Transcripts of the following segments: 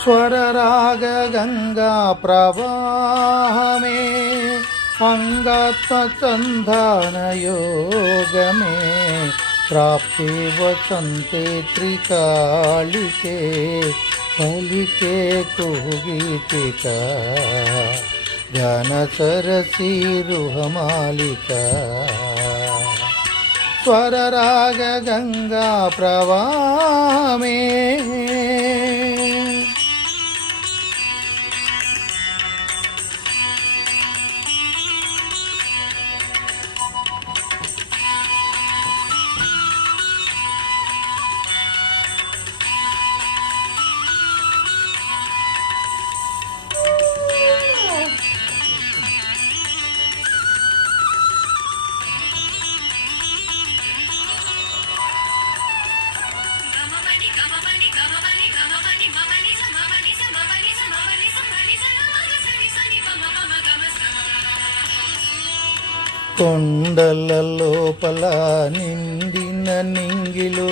స్వరరాగ గంగా ప్రవాహమే అంగాత్మసంధాన యోగమే ప్రాప్తి వసంతే త్రికాళికే పలికే కుహుగీతిక ఘన సరసీ రుహమాలిక స్వరరాగ గంగా ప్రవాహమే కొండల లోపల నిండిన నింగిలో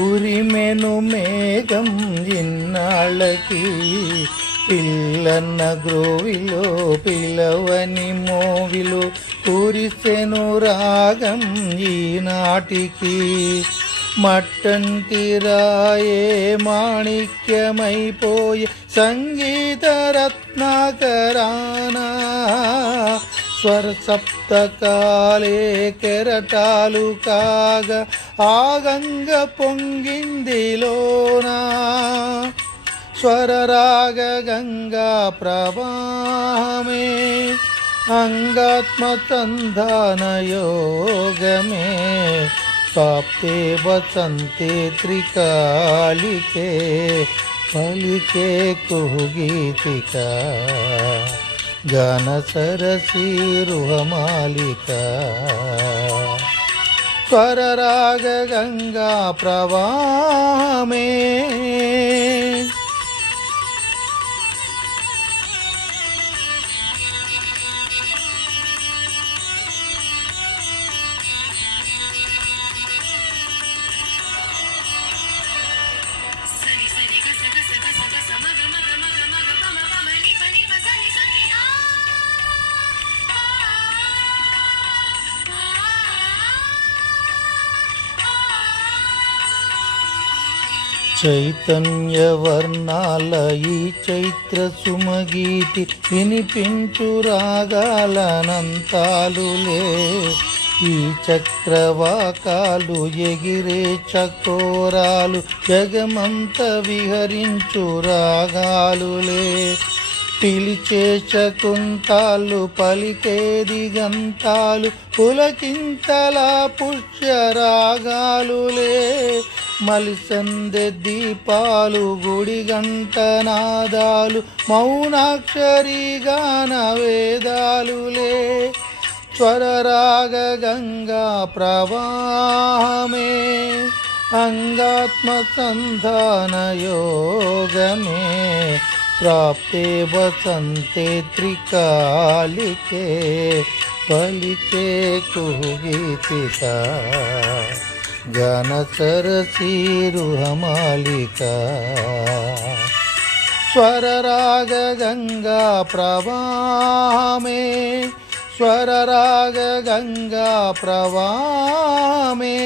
ఉరిమెను మేఘం ఇన్నాళ్ళకి పిల్లన్న గ్రోవిలో పిలవని మోవిలో కురిసెను రాగం ఈనాటికి మట్టంటి రాయే మాణిక్యమైపోయే సంగీత రత్నాకరానా స్వర సప్తకాలే కెరటాలు కాగా ఆగంగ పొంగిందిలోనా స్వరరాగ గంగా ప్రవాహమే అంగాత్మసంధాన యోగమే ప్రాప్తే వసంతే త్రికాళికే పలికే కుహుగీతిక ఘన సరసీ రుహమాలిక స్వరరాగ గంగా ప్రవాహమే చైతన్య వర్ణాల ఈ చైత్ర సుమగీతి వినిపించు రాగాలనంతాలులే ఈ చక్రవాకాలు ఎగిరే చకోరాలు జగమంత విహరించు రాగాలులే పిలిచే శకుంతాలు పలికే దిగంతాలు పులకింతలా పుష్యరాగాలులే మలిసందె దీపాలు గుడి గంట నాదాలు మౌనాక్షరీ గాన వేదాలులే స్వరరాగ గంగా ప్రవాహమే అంగాత్మసంధాన యోగమే ప్రాప్తే వసంతే త్రికాళికే పలికే కుహుగీతిక ఘన సరసీ రుహమాలిక స్వరరాగ గంగా ప్రవాహమే స్వరరాగ గంగా ప్రవాహమే